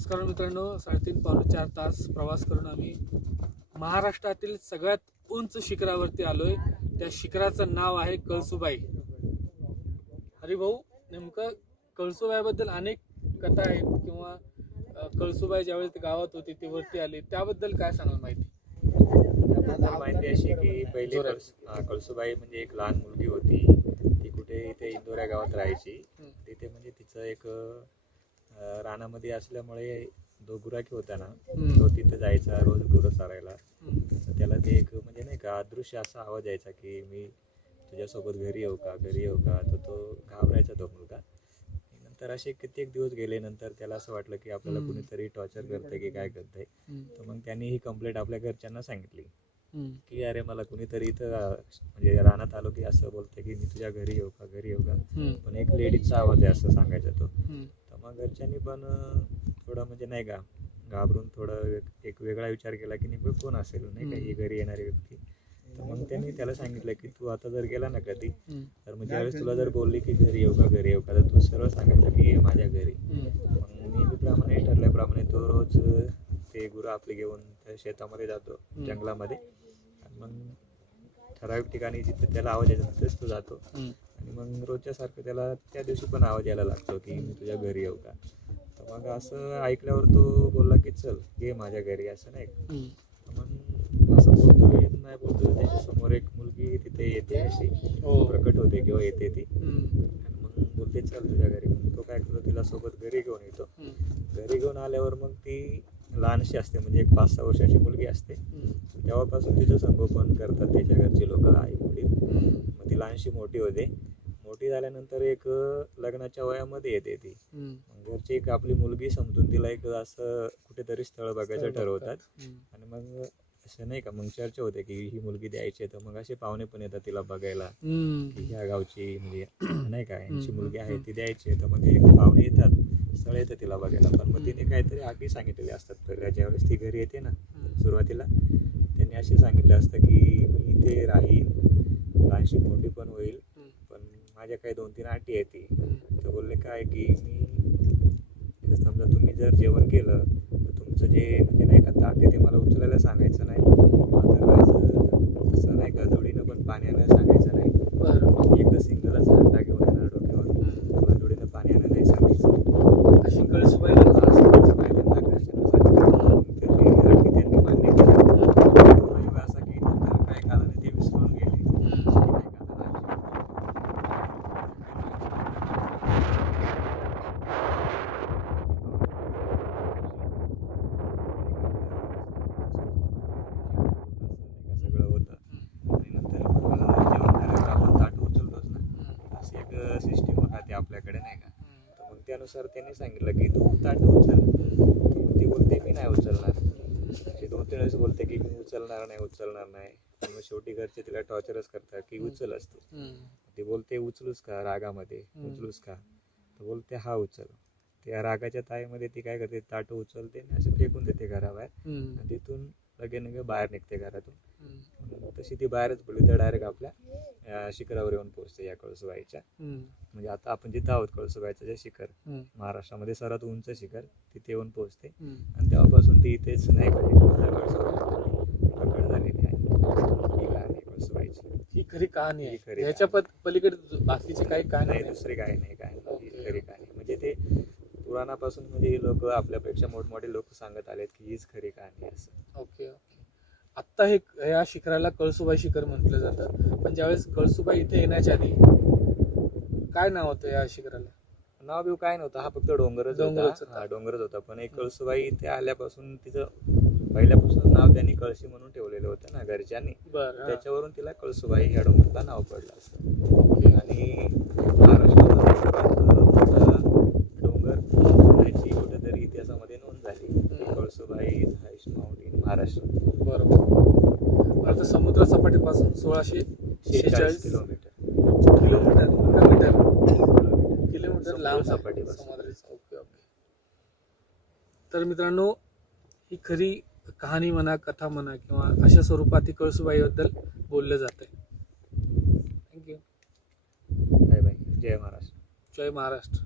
नमस्कार मित्रांनो, 3.5 पावणे 4 तास प्रवास करून आम्ही महाराष्ट्रातील सगळ्यात उंच शिखरावरती आलोय. त्या शिखराचं नाव आहे कळसुबाई. हरिभाऊ, नेमकं कळसुबाईबद्दल अनेक कथा आहेत किंवा कळसुबाई ज्यावेळेस गावात होती ती वरती आली, त्याबद्दल काय सांगाल माहिती? माहिती अशी की पहिले कळसुबाई म्हणजे एक लहान मुलगी होती. ती कुठे इथे इंदोरा गावात राहायची. तिथे म्हणजे तिचं एक रानामध्ये असल्यामुळे जो गुराखी होता ना, तो तिथे जायचा रोज गुरं चारायला. तर त्याला ते एक म्हणजे नाही का अदृश्य असा आवाज यायचा की मी तुझ्यासोबत घरी येऊ का, घरी येऊ का. तो घाबरायचा तो मुलगा. नंतर असे कित्येक दिवस गेले. नंतर त्याला असं वाटलं की आपल्याला कुणीतरी टॉर्चर करतंय की काय करतंय. तर मग त्यांनी ही कंप्लेंट आपल्या घरच्यांना सांगितली की अरे मला कुणीतरी इथं म्हणजे रानात आलो की असं बोलतंय की मी तुझ्या घरी येऊ का, घरी येऊ का. पण एक लेडीजचा आवाज आहे असं सांगायचा तो. तर मग घरच्यांनी पण थोडं म्हणजे नाही का घाबरून थोडं एक वेगळा विचार केला की नेमकं कोण असेल नाही का ही घरी येणारी व्यक्ती. तर मग त्यांनी त्याला सांगितलं की तू आता जर गेला ना कधी, तर म्हणजे ज्यावेळेस तुला जर बोलली की घरी येऊ का, घरी येऊ का, तर तू सरळ सांगायचं की ये माझ्या घरी. मग नेहमीप्रमाणे ठरल्याप्रमाणे तो रोज ते गुरं आपले घेऊन त्या शेतामध्ये जातो, जंगलामध्ये. आणि मग ठराविक ठिकाणी जिथे त्याला आवाज यायचा तिथेच तो जातो. आणि मग रोजच्या सारखं त्याला त्या दिवशी पण आवाज यायला लागतो की मी तुझ्या घरी येऊ का. तर मग असं ऐकल्यावर तो बोलला की चल ये माझ्या घरी, असं नाही. मग असं बोलतोय नाही बोलतोय त्याच्या समोर एक मुलगी तिथे येते, अशी प्रकट होते किंवा येते ती. आणि मग बोलते चल तुझ्या घरी. मग तो काय करतो तिला सोबत घरी घेऊन येतो. घरी घेऊन आल्यावर मग ती लहानशी असते म्हणजे एक 5-6 वर्षाची मुलगी असते. तेव्हापासून तिचं संगोपन करतात त्याच्या घरचे लोक, आई वडील. मग ती लहानशी मोठी होते. मोठी झाल्यानंतर एक लग्नाच्या वयामध्ये येते ती. मग घरची एक आपली मुलगी समजून तिला एक असं कुठेतरी स्थळ बघायचं ठरवतात. आणि मग असं नाही का मग चर्चा होते की ही मुलगी द्यायची. तर मग असे पाहुणे पण येतात तिला बघायला की ह्या गावची म्हणजे नाही का यांची मुलगी आहे ती द्यायची. तर मग एक पाहुणे येतात, स्थळ येतं तिला बघायला. पण मग तिने काहीतरी अटी सांगितलेली असतात. पहिल्या ज्यावेळेस ती घरी येते ना सुरुवातीला, त्यांनी असे सांगितलं असतं की मी इथे राहीन, लहानशी मोठी पण होईल, पण माझ्या काही 2-3 अटी आहेत. ती तर बोलले काय की मी समजा तुम्ही जर जेवण केलं तर तुमचं जे म्हणजे नाही का ताट आहे ते मला उचलायला सांगायचं नाही. अदरवाईज असं नाही का जोडीनं पण पाण्यानं सांगायचं नाही. एकदा सिंगलच हंडा घेऊन येणार डोक्यावर, मला जोडीनं पाणी आणलं नाही सांगायचं. अशी कळसुबाई त्यांना घरच्यांना सांगितलं. त्यांनी मान्य केलं. असं की नंतर काही कालाने ते विसरून गेले. सगळं होतं. आणि नंतर जेवण झाल्यावर आपण ताट उचलतोच ना, अशी एक सिस्टीम राहते आपल्याकडे नाही का. तर मग त्यानुसार त्यांनी सांगितलं की तू ताट उचल. मग ती बोलते मी नाही उचलणार. अशी 2-3 वेळेस बोलते की मी उचलणार नाही. पण मग शेवटी घरचे तिला टॉर्चरच करतात की उचल असते. ती बोलते उचलूस का, रागामध्ये उचलूस का. तर बोलते हा उचल. त्या रागाच्या ताईमध्ये ती काय करते, ताट उचलते आणि असे फेकून देते घराबाहेर. आणि तिथून लगे बाहेर निघते घरातून. तशी ती बाहेरच पडली तर डायरेक्ट आपल्या शिखरावर येऊन पोहोचते या कळसुबाईच्या. म्हणजे आता आपण जिथं आहोत कळसुबाईचं जे शिखर, महाराष्ट्रामध्ये सर्वात उंच शिखर, तिथे येऊन पोहोचते. आणि तेव्हापासून ती इथेच नाही प्रकट झालेली आहे. ही कहाणी कळसुबाईची. ही खरी कहाणी आहे. याच्या पलीकडे बाकीची काही कहाणी नाही, दुसरी काही नाही. ही खरी कहाणी म्हणजे ते पुराणापासून म्हणजे लोक आपल्यापेक्षा मोठमोठे लोक सांगत आलेत की हीच खरी कहाणी आहे असं. ओके. आत्ता या शिखराला कळसुबाई शिखर म्हटलं जातं. पण ज्यावेळेस कळसुबाई इथे येण्याच्या आधी काय नाव होतं या शिखराला? नाव बिव काय नव्हतं, हा फक्त डोंगरच होता. पण एक कळसुबाई इथे आल्यापासून तिचं पहिल्यापासून नाव त्यांनी कळशी म्हणून ठेवलेलं होतं ना घरच्यांनी. त्याच्यावरून तिला कळसुबाई या डोंगराला नाव पडलं असतं. आणि महाराष्ट्राचा सर्वात डोंगर कुठेतरी इतिहासामध्ये नोंद झाली. Kalsubai highest mount in Maharashtra. बरोबर. आता समुद्र सपाटीपासून 1646 किलोमीटर लांब सपाटीपासून. ओके. तर मित्रांनो, ही खरी कहाणी म्हणा, कथा म्हणा किंवा अशा स्वरूपात ही कळसुबाईबद्दल बोललं जात आहे. थँक्यू. Bye bye. जय महाराष्ट्र. जय महाराष्ट्र.